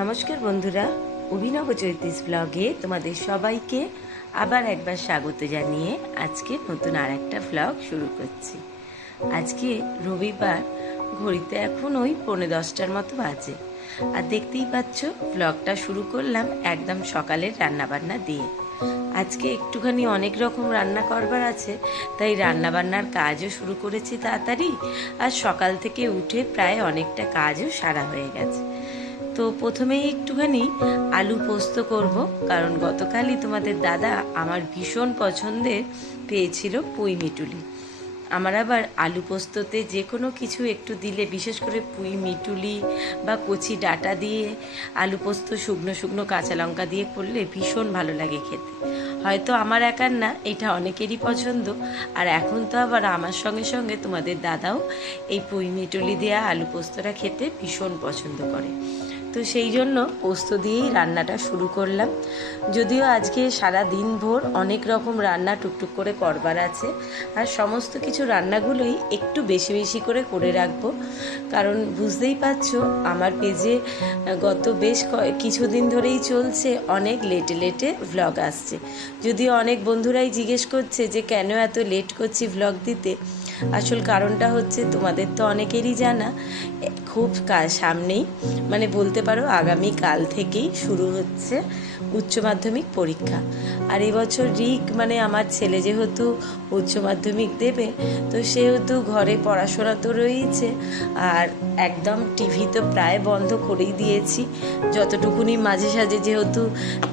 নমস্কার বন্ধুরা, অভিনব চৈতিস ব্লগে তোমাদের সবাইকে আবার একবার স্বাগত জানিয়ে আজকে নতুন আর একটা ব্লগ শুরু করছি। আজকে রবিবার, ঘড়িতে এখন ওই 9:45 মতো বাজে। আর দেখতেই পাচ্ছ ব্লগটা শুরু করলাম একদম সকালের রান্নাবান্না দিয়ে। আজকে একটুখানি অনেক রকম রান্না করবার আছে, তাই রান্নাবান্নার কাজও শুরু করেছি তাড়াতাড়ি। আর সকাল থেকে উঠে প্রায় অনেকটা কাজও সারা হয়ে গেছে। তো প্রথমেই একটুখানি আলু পোস্ত করব, কারণ গতকালই তোমাদের দাদা আমার ভীষণ পছন্দের পেয়েছিল পুঁই মিটুলি। আমার আবার আলু পোস্ততে যে কোনো কিছু একটু দিলে, বিশেষ করে পুঁই মিটুলি বা কচি ডাঁটা দিয়ে আলু পোস্ত শুকনো শুকনো কাঁচা লঙ্কা দিয়ে করলে ভীষণ ভালো লাগে খেতে। হয়তো আমার একার না, এটা অনেকেরই পছন্দ। আর এখন তো আবার আমার সঙ্গে সঙ্গে তোমাদের দাদাও এই পুঁই মিটুলি দেওয়া আলু পোস্তটা খেতে ভীষণ পছন্দ করে। তো সেই জন্য পোস্ত দিয়েই রান্নাটা শুরু করলাম। যদিও আজকে সারা দিন ভোর অনেক রকম রান্না টুকটুক করে করবার আছে, আর সমস্ত কিছু রান্নাগুলোই একটু বেশি বেশি করে করে রাখবো। কারণ বুঝতেই পারছো আমার পেজে গত বেশ কিছুদিন ধরেই চলছে অনেক লেটে লেটে ভ্লগ আসছে। যদিও অনেক বন্ধুরাই জিজ্ঞেস করছে যে কেন এত লেট করছি ভ্লগ দিতে। আসল কারণটা হচ্ছে তোমাদের তো অনেকেরই জানা, খুব সামনেই, মানে বলতে পারো আগামী কাল থেকেই শুরু হচ্ছে উচ্চ মাধ্যমিক পরীক্ষা। আর এবছর মানে আমার ছেলে যেহেতু উচ্চ মাধ্যমিক দেবে, তো সেহেতু ঘরে পড়াশোনা তো রয়েছে। আর একদম টিভি তো প্রায় বন্ধ করেই দিয়েছি। যতটুকুনি মাঝে সাঝে যেহেতু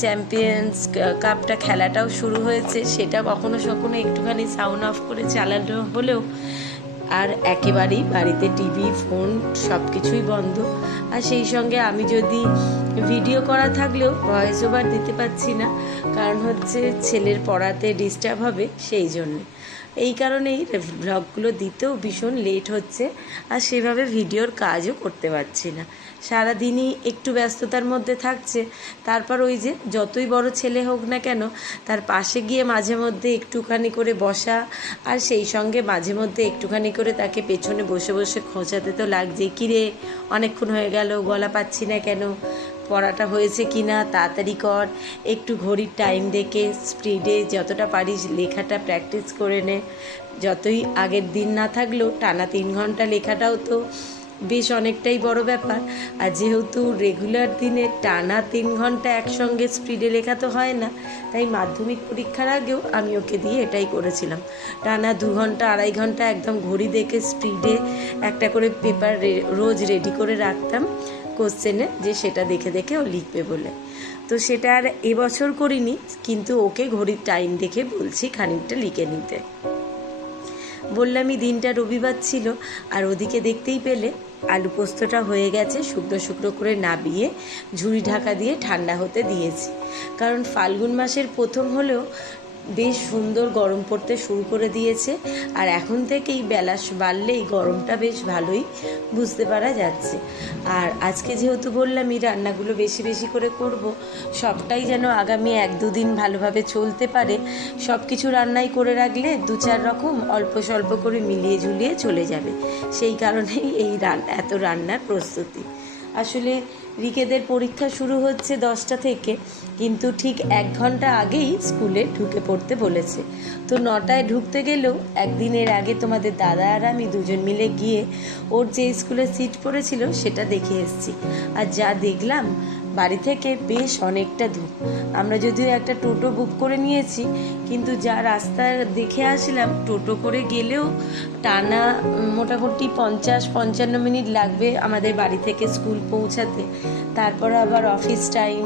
চ্যাম্পিয়ন্স কাপটা খেলাটাও শুরু হয়েছে, সেটা কখনো কখনো একটুখানি সাউন্ড অফ করে চালানো হলেও আর একেবারেই বাড়িতে টিভি ফোন সব কিছুই বন্ধ। আর সেই সঙ্গে আমি যদি ভিডিও করা থাকলেও ভয়েস ওভার দিতে পারছি না, কারণ হচ্ছে ছেলের পড়াতে ডিস্টার্ব হবে, সেই জন্যে। এই কারণেই ব্লগগুলো দিতেও ভীষণ লেট হচ্ছে, আর সেভাবে ভিডিওর কাজও করতে পারছি না। সারাদিনই একটু ব্যস্ততার মধ্যে থাকছে। তারপর ওই যে যতই বড় ছেলে হোক না কেন, তার পাশে গিয়ে মাঝে মধ্যে একটুখানি করে বসা, আর সেই সঙ্গে মাঝে মধ্যে একটুখানি করে তাকে পেছনে বসে বসে খোঁচাতে তো লাগছে। কিরে, অনেকক্ষণ হয়ে গেল, গলা পাচ্ছি না কেন, পড়াটা হয়েছে কি না, তাড়াতাড়ি কর, একটু ঘড়ির টাইম দেখে স্পিডে যতটা পারিস লেখাটা প্র্যাকটিস করে নে। যতই আগের দিন না থাকলেও টানা 3 ঘন্টা লেখাটাও তো বেশ অনেকটাই বড় ব্যাপার। আর যেহেতু রেগুলার দিনে টানা 3 ঘন্টা একসঙ্গে স্পিডে লেখা তো হয় না, তাই মাধ্যমিক পরীক্ষার আগেও আমি ওকে দিয়ে এটাই করেছিলাম। টানা 2 ঘন্টা 2.5 ঘন্টা একদম ঘড়ি দেখে স্পিডে একটা করে পেপার রোজ রেডি করে রাখতাম কোশ্চেনে, যে সেটা দেখে দেখে ও লিখবে বলে। তো সেটা আর এবছর করিনি, কিন্তু ওকে ঘড়ির টাইম দেখে বলছি খানিকটা লিখে নিতে। বললামই দিনটা রবিবার ছিল। আর ওদিকে দেখতেই পেলে আলু পোস্তটা হয়ে গেছে, শুকনো শুকনো করে নাবিয়ে ঝুড়ি ঢাকা দিয়ে ঠান্ডা হতে দিয়েছি। কারণ ফাল্গুন মাসের প্রথম হলেও বেশ সুন্দর গরম পড়তে শুরু করে দিয়েছে। আর এখন থেকেই বেলা বাড়লেই গরমটা বেশ ভালোই বুঝতে পারা যাচ্ছে। আর আজকে যেহেতু বললাম এই রান্নাগুলো বেশি বেশি করে করব, সবটাই যেন আগামী 1-2 দিন ভালোভাবে চলতে পারে, সব কিছু রান্নাই করে রাখলে 2-4 রকম অল্প স্বল্প করে মিলিয়ে ঝুলিয়ে চলে যাবে। সেই কারণেই এই এত রান্নার প্রস্তুতি। আসলে রিকেদের পরীক্ষা শুরু হচ্ছে 10টা থেকে, কিন্তু ঠিক 1 ঘন্টা আগেই স্কুলে ঢুকে পড়তে বলেছে। তো 9টায় ঢুকতে গেলেও একদিনের আগে তোমাদের দাদা আর আমি দুজন মিলে গিয়ে ওর যে স্কুলে সিট পড়েছিল সেটা দেখে এসেছি। আর যা দেখলাম, বাড়ি থেকে বেশ অনেকটা দূর। আমরা যদিও একটা টোটো বুক করে নিয়েছি, কিন্তু যা রাস্তা দেখে আসলাম, টোটো করে গেলেও টানা মোটামুটি 50-55 মিনিট লাগবে আমাদের বাড়ি থেকে স্কুল পৌঁছাতে। তারপর আবার অফিস টাইম,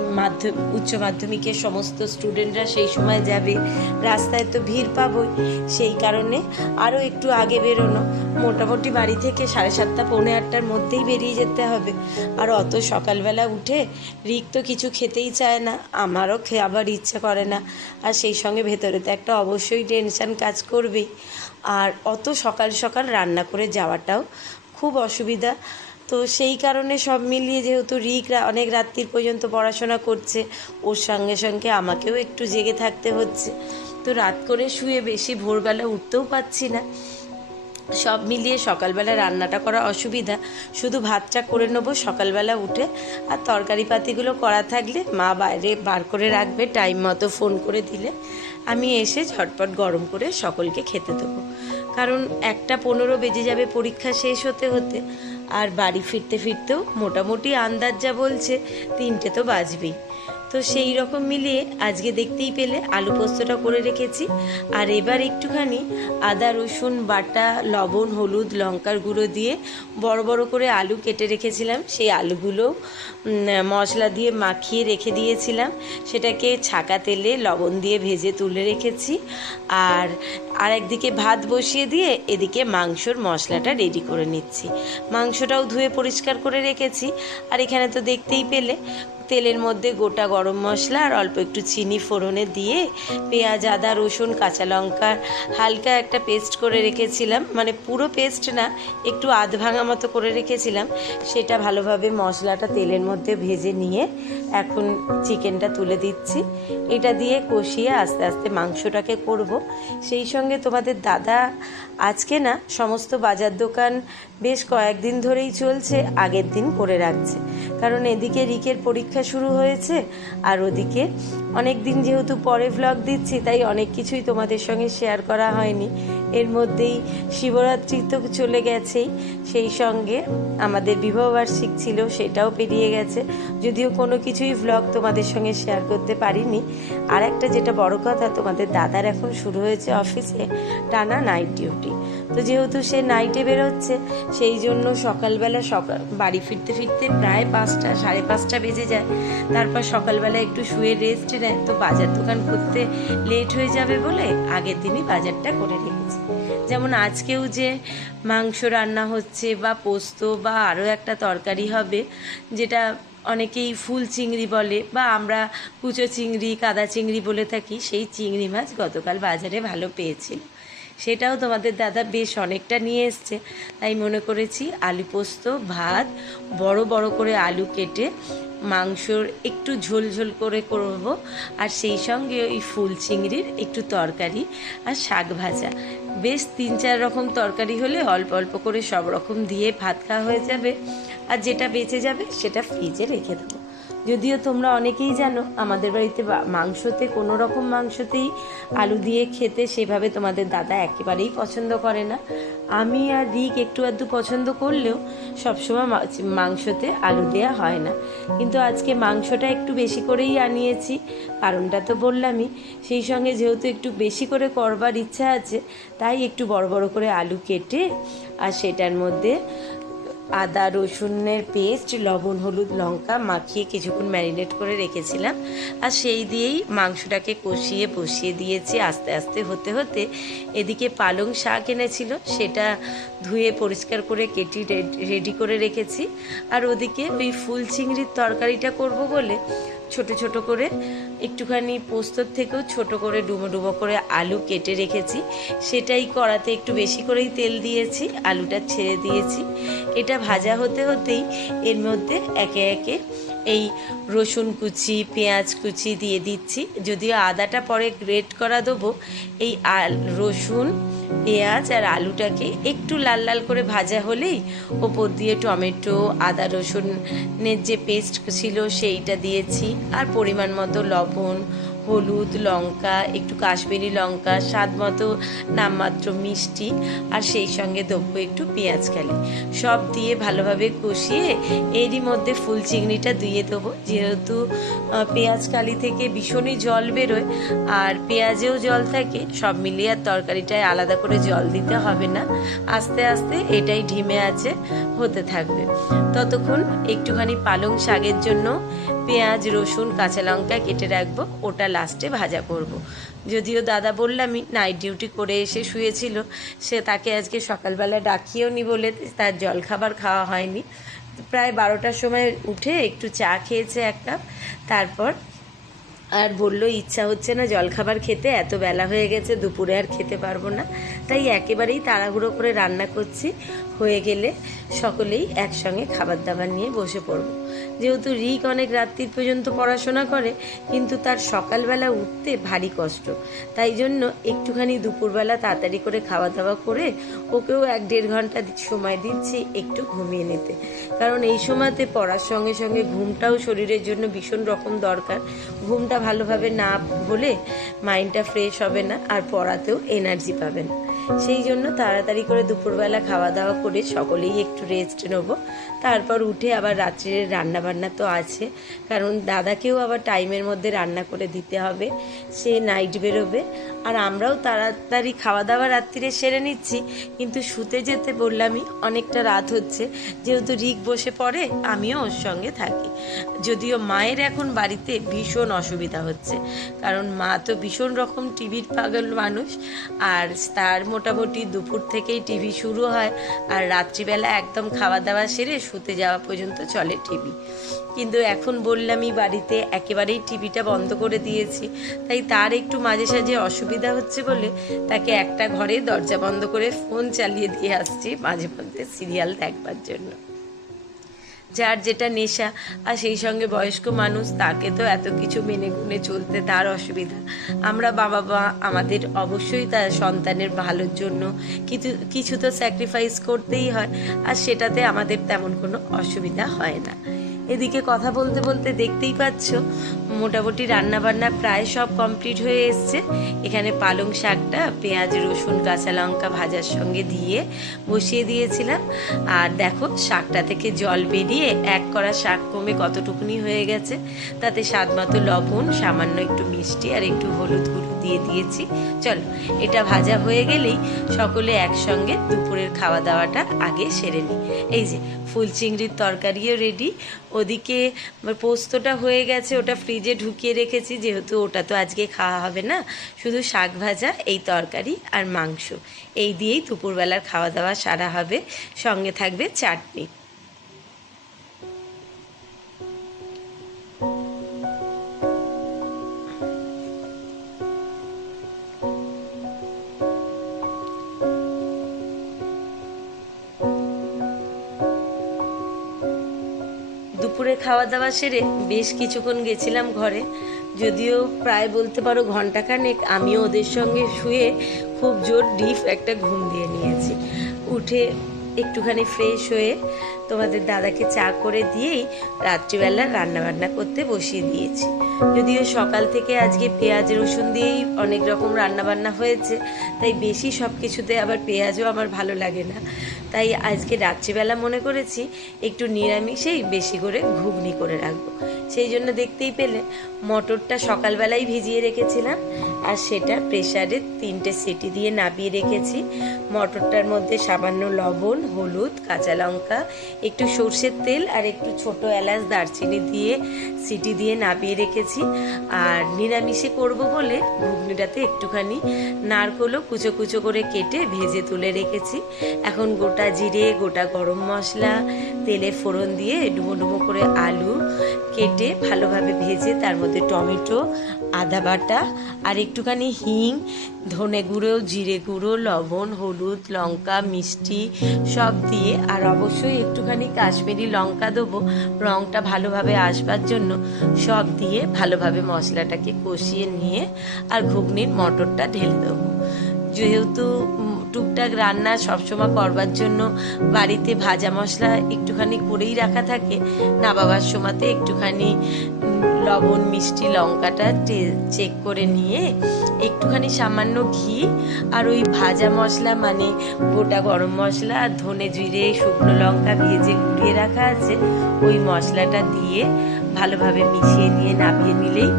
উচ্চ মাধ্যমিকের সমস্ত স্টুডেন্টরা সেই সময় যাবে, রাস্তায় তো ভিড় পাবই। সেই কারণে আরও একটু আগে বেরোনো, মোটামুটি বাড়ি থেকে 7:30 পৌনে 8টার মধ্যেই বেরিয়ে যেতে হবে। আর অত সকালবেলা উঠে রিক তো কিছু খেতেই চায় না, আমারও আবার ইচ্ছা করে না। আর সেই সঙ্গে ভেতরে তো একটা অবশ্যই টেনশান কাজ করবেই। আর অত সকাল সকাল রান্না করে যাওয়াটাও খুব অসুবিধা। তো সেই কারণে সব মিলিয়ে যেহেতু রিক অনেক রাত্রির পর্যন্ত পড়াশোনা করছে, ওর সঙ্গে সঙ্গে আমাকেও একটু জেগে থাকতে হচ্ছে। তো রাত করে শুয়ে বেশি ভোরবেলা উঠতেও পারছি না। সব মিলিয়ে সকালবেলা রান্নাটা করা অসুবিধা, শুধু ভাতটা করে নেবো সকালবেলা উঠে। আর তরকারি পাতিগুলো করা থাকলে মা বাইরে বার করে রাখবে, টাইম মতো ফোন করে দিলে আমি এসে ঝটপট গরম করে সকলকে খেতে দেবো। কারণ 1:15 বেজে যাবে পরীক্ষা শেষ হতে হতে, আর বাড়ি ফিরতে ফিরতেও মোটামুটি আন্দাজ যা বলছে 3টে তো বাজবেই। তো সেই রকম মিলিয়ে আজকে দেখতেই পেলে আলু পোস্তটা করে রেখেছি। আর এবার একটুখানি আদা রসুন বাটা, লবণ, হলুদ, লঙ্কার গুঁড়ো দিয়ে বড় বড় করে আলু কেটে রেখেছিলাম, সেই আলুগুলো মশলা দিয়ে মাখিয়ে রেখে দিয়েছিলাম। সেটাকে ছাকা তেলে লবণ দিয়ে ভেজে তুলে রেখেছি। আর আরেকদিকে ভাত বসিয়ে দিয়ে এদিকে মাংসর মশলাটা রেডি করে নিচ্ছি। মাংসটাও ধুয়ে পরিষ্কার করে রেখেছি। আর এখানে তো দেখতেই পেলে তেলের মধ্যে গোটা গরম মশলা আর অল্প একটু চিনি ফোড়নে দিয়ে পেঁয়াজ, আদা, রসুন, কাঁচা লঙ্কার হালকা একটা পেস্ট করে রেখেছিলাম, মানে পুরো পেস্ট না, একটু আধ ভাঙা মতো করে রেখেছিলাম। সেটা ভালোভাবে মশলাটা তেলের মধ্যে ভেজে নিয়ে এখন চিকেনটা তুলে দিচ্ছি। এটা দিয়ে কষিয়ে আস্তে আস্তে মাংসটাকে করব। সেই সঙ্গে তোমাদের দাদা আজকে না সমস্ত বাজার দোকান বেশ কয়েকদিন ধরেই চলছে, আগের দিন করে রাখছে। কারণ এদিকে রিকের পরীক্ষা শুরু হয়েছে, আর ওদিকে অনেক দিন যেহেতু পরে ভ্লগ দিচ্ছি, তাই অনেক কিছুই তোমাদের সঙ্গে শেয়ার করা হয়নি। এর মধ্যেই শিবরাত্রি তো চলে গেছেই, সেই সঙ্গে আমাদের বিবাহবার্ষিক ছিল, সেটাও পেরিয়ে গেছে। যদিও কোনো কিছুই ভ্লগ তোমাদের সঙ্গে শেয়ার করতে পারিনি। আর একটা যেটা বড় কথা, তোমাদের দাদার এখন শুরু হয়েছে অফিসে টানা নাইট ডিউটি। তো যেহেতু সে নাইটে বেরোচ্ছে, সেই জন্য সকালবেলা বাড়ি ফিরতে ফিরতে প্রায় 5টা, 5:30 বেজে যায়। তারপর সকালবেলা একটু শুয়ে রেস্ট নেয়, তো বাজার দোকান করতে লেট হয়ে যাবে বলে আগের দিনই বাজারটা করে রেখেছি। যেমন আজকেও যে মাংস রান্না হচ্ছে বা পোস্ত বা আরও একটা তরকারি হবে, যেটা অনেকেই ফুল চিংড়ি বলে বা আমরা কুচো চিংড়ি, কাদা চিংড়ি বলে থাকি, সেই চিংড়ি মাছ গতকাল বাজারে ভালো পেয়েছিল। সেটাও তোমাদের দাদা বেশ অনেকটা নিয়ে এসছে, তাই মনে করেছি আলু পোস্ত, ভাত, বড় বড় করে আলু কেটে মাংসর একটু ঝোল ঝোল করে করব, আর সেই সঙ্গে ওই ফুল চিংড়ির একটু তরকারি আর শাক ভাজা। বেশ 3-4 রকম তরকারি হলে অল্প অল্প করে সব রকম দিয়ে ভাত খাওয়া হয়ে যাবে। আর যেটা বেঁচে যাবে সেটা ফ্রিজে রেখে দেবো। যদিও তোমরা অনেকেই জানো আমাদের বাড়িতে মাংসতে, কোনো রকম মাংসতেই আলু দিয়ে খেতে সেভাবে তোমাদের দাদা একেবারেই পছন্দ করে না। আমি আর রিক একটু আধটু পছন্দ করলেও সবসময় মাংসতে আলু দেওয়া হয় না। কিন্তু আজকে মাংসটা একটু বেশি করেই আনিয়েছি, কারণটা তো বললামই। সেই সঙ্গে যেহেতু একটু বেশি করে করবার ইচ্ছা আছে, তাই একটু বড় বড় করে আলু কেটে আর সেটার মধ্যে আদা রসুনের পেস্ট, লবণ, হলুদ, লঙ্কা মাখিয়ে কিছুক্ষণ ম্যারিনেট করে রেখেছিলাম। আর সেই দিয়েই মাংসটাকে কষিয়ে বসিয়ে দিয়েছি। আস্তে আস্তে হতে হতে এদিকে পালং শাক এনেছিল, সেটা ধুয়ে পরিষ্কার করে কেটে রেডি করে রেখেছি। আর ওদিকে ওই ফুল চিংড়ির তরকারিটা করব বলে ছোট ছোট করে একটুখানি পোস্তর থেকেও ছোট করে ডুমো ডুমো করে আলু কেটে রেখেছি। সেটাই কড়াতে একটু বেশি করেই তেল দিয়েছি, আলুটা ছেড়ে দিয়েছি। এটা ভাজা হতে হতেই এর মধ্যে একে একে এই রসুন কুচি, পেঁয়াজ কুচি দিয়ে দিচ্ছি। যদিও আদাটা পরে গ্রেট করা দেবো, এই রসুন, পেঁয়াজ আর আলুটাকে একটু লাল লাল করে ভাজা হলেই ওপর দিয়ে টমেটো, আদা রসুনের যে পেস্ট ছিল সেইটা দিয়েছি। আর পরিমাণ মতো লবণ, হলুদ, লঙ্কা, একটু কাশ্মীরি লঙ্কা, স্বাদ মতো নামমাত্র মিষ্টি, আর সেই সঙ্গে দেবো একটু পেঁয়াজ কালি। সব দিয়ে ভালোভাবে কষিয়ে এরই মধ্যে ফুল চিংড়িটা দিয়ে দেবো। যেহেতু পেঁয়াজ কালি থেকে ভীষণই জল বেরোয় আর পেঁয়াজেও জল থাকে, সব মিলিয়ে আর তরকারিটায় আলাদা করে জল দিতে হবে না। আস্তে আস্তে এটাই ঢিমে আছে, হতে থাকবে। ততক্ষণ একটুখানি পালং শাকের জন্য পেঁয়াজ, রসুন, কাঁচা লঙ্কা কেটে রাখবো, ওটা লাস্টে ভাজা করব। যদিও দাদা বললামই নাইট ডিউটি করে এসে শুয়েছিল, সে তাকে আজকে সকালবেলা ডাকিয়েও নি বলে তার জলখাবার খাওয়া হয়নি। প্রায় 12টার সময় উঠে একটু চা খেয়েছে 1 কাপ, তারপর আর বললো ইচ্ছা হচ্ছে না জলখাবার খেতে, এত বেলা হয়ে গেছে, দুপুরে আর খেতে পারবো না। তাই একেবারেই তাড়াহুড়ো করে রান্না করছি। হয়ে গেলে সকলেই একসঙ্গে খাবার দাবার নিয়ে বসে পড়ব। যেহেতু রিক অনেক রাত্রির পর্যন্ত পড়াশোনা করে, কিন্তু তার সকালবেলা উঠতে ভারী কষ্ট, তাই জন্য একটুখানি দুপুরবেলা তাড়াতাড়ি করে খাওয়া দাওয়া করে ওকেও 1-1.5 ঘন্টা সময় দিচ্ছি একটু ঘুমিয়ে নিতে। কারণ এই সময়তে পড়ার সঙ্গে সঙ্গে ঘুমটাও শরীরের জন্য ভীষণ রকম দরকার। ঘুমটা ভালোভাবে না হলে মাইন্ডটা ফ্রেশ হবে না, আর পড়াতেও এনার্জি পাবে না। সেই জন্য তাড়াতাড়ি করে দুপুরবেলা খাওয়া দাওয়া করে সকলেই একটু রেস্ট নেবো। তারপর উঠে আবার রাত্রির রান্নাবান্না তো আছে, কারণ দাদাকেও আবার টাইমের মধ্যে রান্না করে দিতে হবে, সে নাইট বেরোবে। আর আমরাও তাড়াতাড়ি খাওয়া দাওয়া রাত্রিরে সেরে নিচ্ছি, কিন্তু শুতে যেতে বললামই অনেকটা রাত হচ্ছে। যেহেতু রিক বসে পড়ে, আমিও ওর সঙ্গে থাকি। যদিও মায়ের এখন বাড়িতে ভীষণ অসুবিধা হচ্ছে, কারণ মা তো ভীষণ রকম টিভির পাগল মানুষ, আর তার মোটামুটি দুপুর থেকেই টিভি শুরু হয়, আর রাত্রিবেলা একদম খাওয়া দাওয়া সেরে শুতে যাওয়া পর্যন্ত চলে টিভি। কিন্তু এখন বললামই বাড়িতে একেবারেই টিভিটা বন্ধ করে দিয়েছি, তাই তার একটু মাঝে সাঝে অসুবিধা হচ্ছে বলে তাকে একটা ঘরে দরজা বন্ধ করে ফোন চালিয়ে দিয়ে আসছি মাঝে মধ্যে সিরিয়াল দেখবার জন্য। যার যেটা নেশা, আর সেই সঙ্গে বয়স্ক মানুষ, তাকে তো এত কিছু মেনে গুনে চলতে তার অসুবিধা। আমরা বাবা মা, আমাদের অবশ্যই তার সন্তানের ভালোর জন্য কিছু তো স্যাক্রিফাইস করতেই হয়, আর সেটাতে আমাদের তেমন কোনো অসুবিধা হয় না। এদিকে কথা বলতে বলতে দেখতেই পাচ্ছ মোটামুটি রান্নাবান্না প্রায় সব কমপ্লিট হয়ে এসছে। এখানে পালং শাকটা পেঁয়াজ রসুন কাঁচা লঙ্কা ভাজার সঙ্গে দিয়ে বসিয়ে দিয়েছিলাম, আর দেখো শাকটা থেকে জল বেরিয়ে এক কড়া শাক কমে কতটুকুনি হয়ে গেছে। তাতে স্বাদ মতো লবণ, সামান্য একটু মিষ্টি আর একটু হলুদ গুঁড়ো দিয়ে দিয়েছি। চলো এটা ভাজা হয়ে গেলেই সকলে একসঙ্গে দুপুরের খাওয়া দাওয়াটা আগে সেরে নিই। এই যে ফুল চিংড়ির তরকারিও রেডি, ওদিকে পোস্তটা হয়ে গেছে, ওটা ফ্রিজে ঢুকিয়ে রেখেছি, যেহেতু ওটা তো আজকে খাওয়া হবে না। শুধু শাক ভাজা, এই তরকারি আর মাংস, এই দিয়েই দুপুরবেলার খাওয়া দাওয়া সারা হবে, সঙ্গে থাকবে চাটনি। দুপুরে খাওয়া দাওয়া সেরে বেশ কিছুক্ষণ গেছিলাম ঘরে, যদিও প্রায় বলতে পারো ঘন্টাখানেক আমিও ওদের সঙ্গে শুয়ে খুব জোর ডিপ একটা ঘুম দিয়ে নিয়েছি। উঠে একটুখানি ফ্রেশ হয়ে তোমাদের দাদাকে চা করে দিয়েই রাত্রিবেলা রান্নাবান্না করতে বসিয়ে দিয়েছি। যদিও সকাল থেকে আজকে পেঁয়াজ রসুন দিয়েই অনেক রকম রান্নাবান্না হয়েছে, তাই বেশি সব কিছুতে আবার পেঁয়াজও আমার ভালো লাগে না, তাই আজকে রাত্রিবেলা মনে করেছি একটু নিরামিষেই বেশি করে ঘুগনি করে রাখবো। সেই জন্য দেখতেই পেলে মটরটা সকালবেলাই ভিজিয়ে রেখেছিলাম, আর সেটা প্রেসারে 3টে সিটি দিয়ে নামিয়ে রেখেছি। মটরটার মধ্যে সামান্য লবণ, হলুদ, কাঁচা লঙ্কা, একটু সর্ষের তেল আর একটু ছোট এলাচ দারচিনি দিয়ে সিটি দিয়ে নামিয়ে রেখেছি। আর নিরামিষে করব বলে ঘুগনিটাতে একটুখানি নারকেলও কুচো কুচো করে কেটে ভেজে তুলে রেখেছি। এখন গোটা জিরে, গোটা গরম মশলা তেলে ফোড়ন দিয়ে ডুমো ডুমো করে আলু কেটে ভালোভাবে ভেজে তার মধ্যে টমেটো, আদা বাটা আর একটুখানি হিং, ধনে গুঁড়ো, জিরে গুঁড়ো, লবণ, হলুদ, লঙ্কা, মিষ্টি সব দিয়ে, আর অবশ্যই একটুখানি কাশ্মীরি লঙ্কা দেবো রঙটা ভালোভাবে আসবার জন্য, সব দিয়ে ভালোভাবে মশলাটাকে কষিয়ে নিয়ে আর ঘুগনির মটরটা ঢেলে দেবো। যেহেতু টুকটাক রান্না সবসময় করবার জন্য বাড়িতে ভাজা মশলা একটুখানি করেই রাখা থাকে, নামাবার সময়তে একটুখানি লবণ, মিষ্টি, লঙ্কাটা চেক করে নিয়ে একটুখানি সামান্য ঘি আর ওই ভাজা মশলা মানে গোটা গরম মশলা আর ধনে জিরে শুকনো লঙ্কা ভেজে গুঁড়িয়ে রাখা আছে, ওই মশলাটা দিয়ে ভালোভাবে মিশিয়ে নিয়ে নামিয়ে নিলেই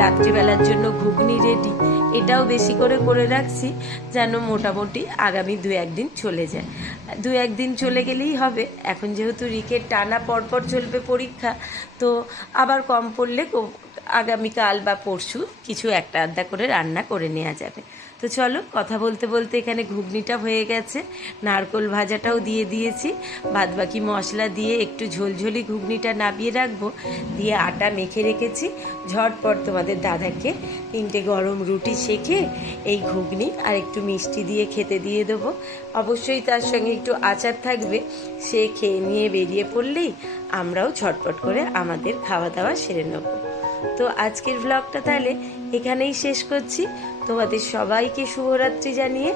রাত্রিবেলার জন্য ঘুগনি রেডি। এটাও বেশি করে করে রাখছি যেন মোটামুটি আগামী 2-1 দিন চলে যায়। 2-1 দিন চলে গেলেই হবে। এখন যেহেতু রিকের টানা পরপর চলবে পরীক্ষা, তো আবার কম পড়লে আগামীকাল বা পরশু কিছু একটা আধা করে রান্না করে নেওয়া যাবে। তো তো চলো, কথা বলতে বলতে এখানে ঘুগনিটা হয়ে গেছে, নারকোল ভাজাটাও দিয়ে দিয়েছি। বাদবাকি মশলা দিয়ে একটু ঝোলঝোলি ঘুগনিটা নামিয়ে রাখবো, দিয়ে আটা মেখে রেখেছি। ঝটপট তোমাদের দাদাকে 3টে গরম রুটি সেঁকে এই ঘুগনি আর একটু মিষ্টি দিয়ে খেতে দিয়ে দেবো। অবশ্যই তার সঙ্গে একটু আচার থাকবে, সে খেয়ে নিয়ে বেরিয়ে পড়লেই আমরাও ঝটপট করে আমাদের খাওয়া দাওয়া সেরে নেব। তো আজকের ব্লগটা তাহলে এখানেই শেষ করছি। তোমাদের সবাইকে শুভরাত্রি জানিয়ে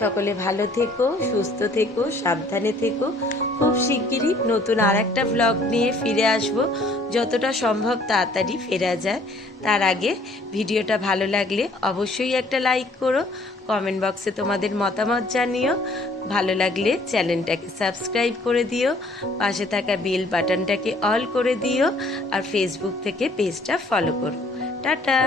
সকলে ভালো থেকো, সুস্থ থেকো, সাবধানে থেকো। খুব শিগগিরই নতুন আর একটা ব্লগ নিয়ে ফিরে আসব, যতটা সম্ভব তাড়াতাড়ি ফেরা যায়। তার আগে ভিডিওটা ভালো লাগলে অবশ্যই একটা লাইক করো, কমেন্ট বক্সে তোমাদের মতামত জানিও। ভালো লাগলে চ্যানেলটাকে সাবস্ক্রাইব করে দিও, পাশে থাকা বেল বাটনটাকে অল করে দিও, আর ফেসবুক থেকে পেজটা ফলো করো। টাটা।